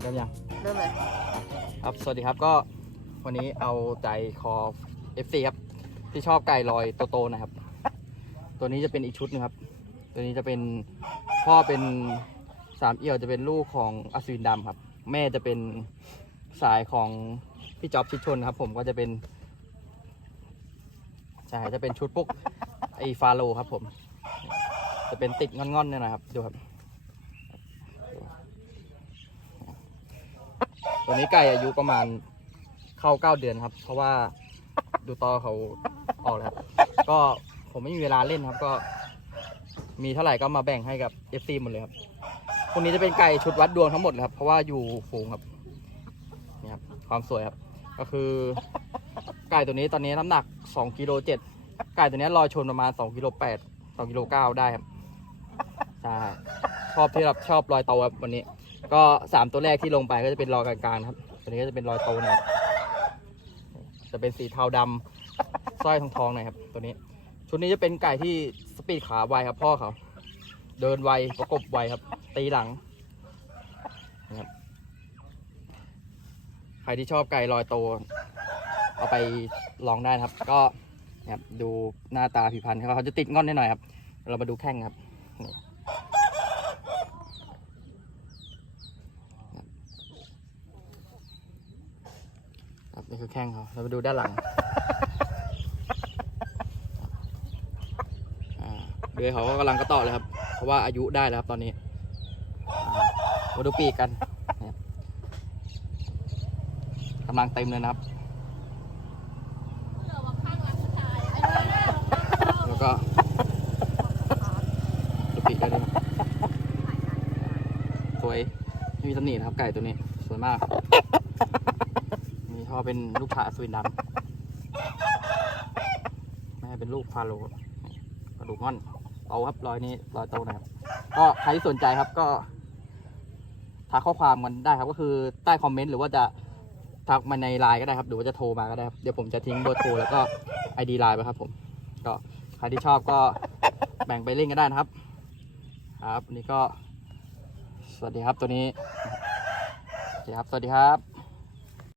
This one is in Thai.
เริ่มยังเริ่มเลยครับสวัสดีครับก็วันนี้เอาใจคอ FC ครับ ที่ชอบไก่ลอยโตๆนะครับ ตัวนี้จะเป็นอีกชุดหนึงครับ ตัวนี้จะเป็นพ่อเป็นสามเอี่ยวจะเป็นลูกของอัศวินดำครับ แม่จะเป็นสายของพี่จ๊อบชิดชนครับ ผมก็จะเป็นใช่จะเป็นชุดพวกไอฟาโลครับผม จะเป็นติดงอนๆเนี่ยนะครับดูครับ ตัวนี้ไก่อายุประมาณเข้าเก้าเดือนครับ เพราะว่าดูตอเขาออกแล้วครับก็ผมไม่มีเวลาเล่นครับ ก็ มีเท่าไหร่ก็มาแบ่งให้กับ FC หมดเลยครับพวกนี้จะเป็นไก่ชุดวัดดวงทั้งหมดเลยครับ เพราะว่าอยู่ฝูงครับนี่ครับ ความสวยครับ ก็คือไก่ตัวนี้ตอนนี้น้ำหนัก2กิโลเจ็ดไก่ตัวนี้ลอยชนประมาณ2กิโลแปด2กิโลเก้าได้ครับใช่ชอบที่แบบชอบลอยโตาครับวันนี้ ก็สามตัวแรกที่ลงไปก็จะเป็นรอยกลางๆครับ ตัวนี้ก็จะเป็นรอยโตหน่อยจะเป็นสีเทาดำสร้อยทองทองหน่อยครับ ตัวนี้ ชุดนี้จะเป็นไก่ที่สปีดขาไวครับ พ่อเขา เดินไวประกบไวครับ ตีหลังนะครับใครที่ชอบไก่ลอยโต เอาไปลองได้นะครับ ก็นะครับดูหน้าตาผิวพรรณเขาเขาจะติดงอนนิดหน่อยครับ เรามาดูแข้งครับ นี่คือแข้งเขาเราไปดูด้านหลังเดือยเขาก็กำลังกระต่อเลยครับ เพราะว่าอายุได้แล้วครับตอนนี้มาดูปีกกันกำลังเต็มเลยนะครับแล้วก็ดูปีกได้ด้วยครับสวยไม่มีตำหนินะครับไก่ตัวนี้ สวยมาก พอเป็นลูกผาสวินดำแม่เป็นลูกฟาโลกระดูกง่อนเอาครับรอยนี้รอยโตนะครับ ก็ใครที่สนใจครับก็ทักข้อความกันได้ครับก็คือใต้คอมเมนต์หรือว่าจะทักมาในไลน์ก็ได้ครับ หรือว่าจะโทรมาก็ได้ครับ เดี๋ยวผมจะทิ้งเบอร์โทรแล้วก็ไอดีไลน์ไปครับผม ก็ใครที่ชอบก็แบ่งไปเล่นกันได้นะครับ ครับวันนี้ก็ สวัสดีครับตัวนี้โอเคครับ สวัสดีครับ